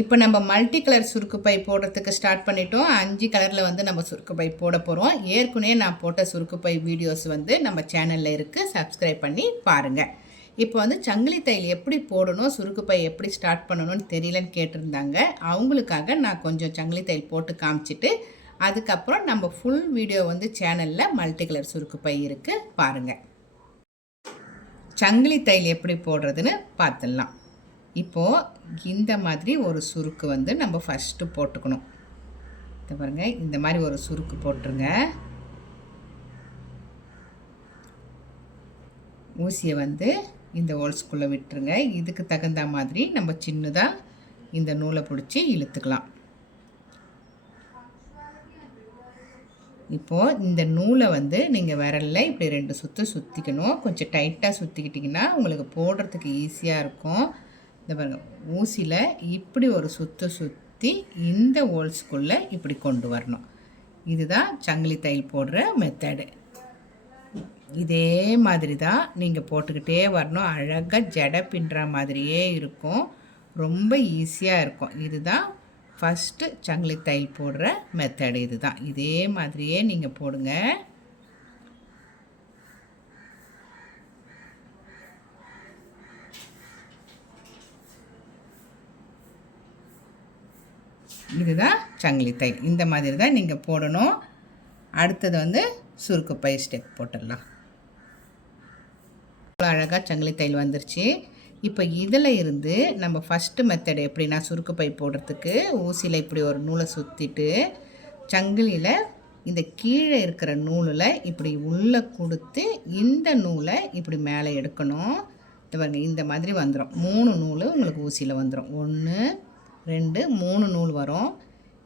இப்போ நம்ம multi colour சுருக்கு பை போடுறதுக்கு ஸ்டார்ட் பண்ணிட்டோம். 5 கலரில் வந்து நம்ம சுருக்கு பை போட போகிறோம். ஏற்கனவே நான் போட்ட சுருக்கு பை வீடியோஸ் வந்து நம்ம சேனலில் இருக்குது, சப்ஸ்கிரைப் பண்ணி பாருங்கள். இப்போ வந்து சங்கிலி தையல் எப்படி போடணும், சுருக்கு பை எப்படி ஸ்டார்ட் பண்ணணும்னு தெரியலன்னு கேட்டிருந்தாங்க. அவங்களுக்காக நான் கொஞ்சம் சங்கிலி தையல் போட்டு காமிச்சிட்டு அதுக்கப்புறம் நம்ம ஃபுல் வீடியோ வந்து சேனலில் மல்டி கலர் சுருக்கு பை இருக்குது, பாருங்கள். சங்கிலி தையல் எப்படி போடுறதுன்னு பார்த்துடலாம். இப்போது இந்த மாதிரி ஒரு சுருக்கு வந்து நம்ம ஃபஸ்ட்டு போட்டுக்கணும். இதை பாருங்கள், இந்த மாதிரி ஒரு சுருக்கு போட்டுருங்க. ஊசியை வந்து இந்த ஹோல்ஸ்குள்ளே விட்டுருங்க. இதுக்கு தகுந்த மாதிரி நம்ம சின்னதாக இந்த நூலை பிடிச்சி இழுத்துக்கலாம். இப்போது இந்த நூலை வந்து நீங்கள் விரலில் இப்படி 2 சுற்று சுற்றிக்கணும். கொஞ்சம் டைட்டாக சுற்றிக்கிட்டிங்கன்னா உங்களுக்கு போடுறதுக்கு ஈஸியாக இருக்கும். இந்த பாருங்கள், ஊசியில் இப்படி ஒரு சுற்றி இந்த ஹோல்ஸ்குள்ளே இப்படி கொண்டு வரணும். இதுதான் சங்கிலி தையல் போடுற மெத்தடு. இதே மாதிரி தான் நீங்கள் போட்டுக்கிட்டே வரணும். அழகாக ஜடை பின்னுற மாதிரியே இருக்கும், ரொம்ப ஈஸியாக இருக்கும். இதுதான் ஃபஸ்ட்டு சங்கிலி தையல் போடுற மெத்தடு. இதுதான், இதே மாதிரியே நீங்கள் போடுங்க. இதுதான் சங்கிலி தையல். இந்த மாதிரி தான் நீங்கள் போடணும். அடுத்தது வந்து சுருக்கு பை ஸ்டெப் போட்டுடலாம். அழகாக சங்கிலி தையல் வந்துருச்சு. இப்போ இதில் இருந்து நம்ம ஃபஸ்ட்டு மெத்தடு எப்படின்னா, சுருக்கு பை போடுறதுக்கு ஊசியில் இப்படி ஒரு நூலை சுற்றிட்டு சங்கிலியில் இந்த கீழே இருக்கிற நூலில் இப்படி உள்ளே கொடுத்து இந்த நூலை இப்படி மேலே எடுக்கணும். இந்த மாதிரி வந்துடும். 3 நூல் உங்களுக்கு ஊசியில் வந்துடும். 1 2 3 நூல் வரும்.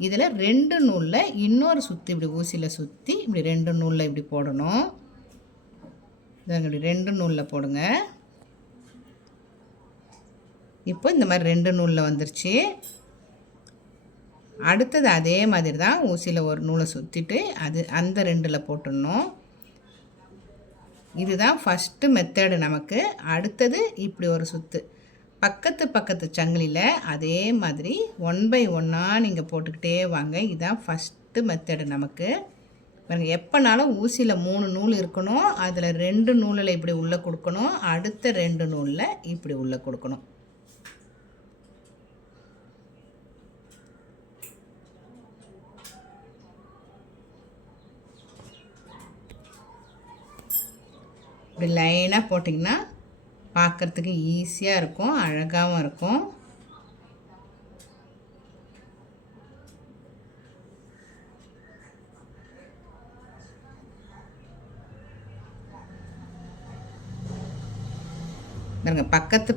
இதில் 2 நூலில் இன்னொரு சுற்றி இப்படி ஊசியில் சுற்றி இப்படி 2 நூலில் இப்படி போடணும். இப்படி 2 நூலில் போடுங்க. இப்போ இந்த மாதிரி 2 நூலில் வந்துருச்சு. அடுத்தது அதே மாதிரி தான் ஊசியில் ஒரு நூலை சுற்றிட்டு அந்த 2ல் போட்டுடணும். இதுதான் ஃபஸ்ட்டு மெத்தடு நமக்கு. அடுத்தது இப்படி ஒரு சுற்று பக்கத்து சங்கிலியில் அதே மாதிரி 1 by 1 நீங்கள் போட்டுக்கிட்டே வாங்க. இதுதான் ஃபஸ்ட்டு மெத்தடு நமக்கு. பாருங்கள், எப்போனாலும் ஊசியில் 3 நூல் இருக்கணும். அதில் 2 நூலில் இப்படி உள்ளே கொடுக்கணும். அடுத்த 2 நூலில் இப்படி உள்ளே கொடுக்கணும். இப்படி லைனாக போட்டிங்கன்னா பார்க்குறதுக்கு ஈஸியாக இருக்கும், அழகாகவும் இருக்கும்.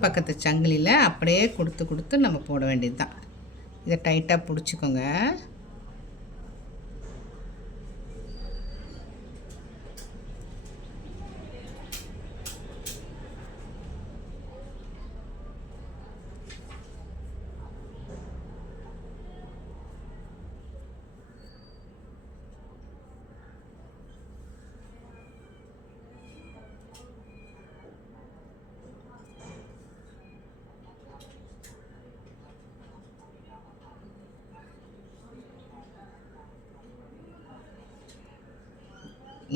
பக்கத்து சங்கிலியில் அப்படியே கொடுத்து நம்ம போட வேண்டியது தான். இதை டைட்டாக பிடிச்சிக்கோங்க.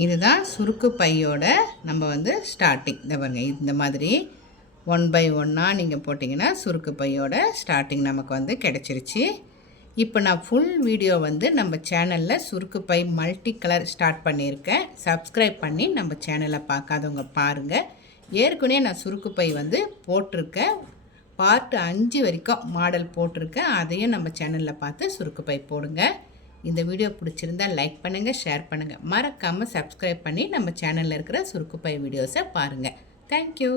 இதுதான் சுருக்கு பையோட நம்ம வந்து ஸ்டார்டிங். இந்த பாருங்க, இந்த மாதிரி 1 by 1 நீங்கள் போட்டிங்கன்னா சுருக்கு பையோட ஸ்டார்டிங் நமக்கு வந்து கிடச்சிருச்சு. இப்போ நான் ஃபுல் வீடியோ வந்து நம்ம சேனலில் சுருக்கு பை மல்டி கலர் ஸ்டார்ட் பண்ணியிருக்கேன். சப்ஸ்கிரைப் பண்ணி நம்ம சேனலை பார்க்காதவங்க பாருங்கள். ஏற்கனவே நான் சுருக்கு பை வந்து போட்டிருக்கேன். பார்ட் 5 வரைக்கும் மாடல் போட்டிருக்கேன். அதையும் நம்ம சேனலில் பார்த்து சுருக்கு பை போடுங்க. இந்த வீடியோ பிடிச்சிருந்தால் லைக் பண்ணுங்கள், ஷேர் பண்ணுங்கள். மறக்காமல் சப்ஸ்கிரைப் பண்ணி நம்ம சேனலில் இருக்கிற சுருக்கு பை வீடியோஸை பாருங்கள். தேங்க்யூ.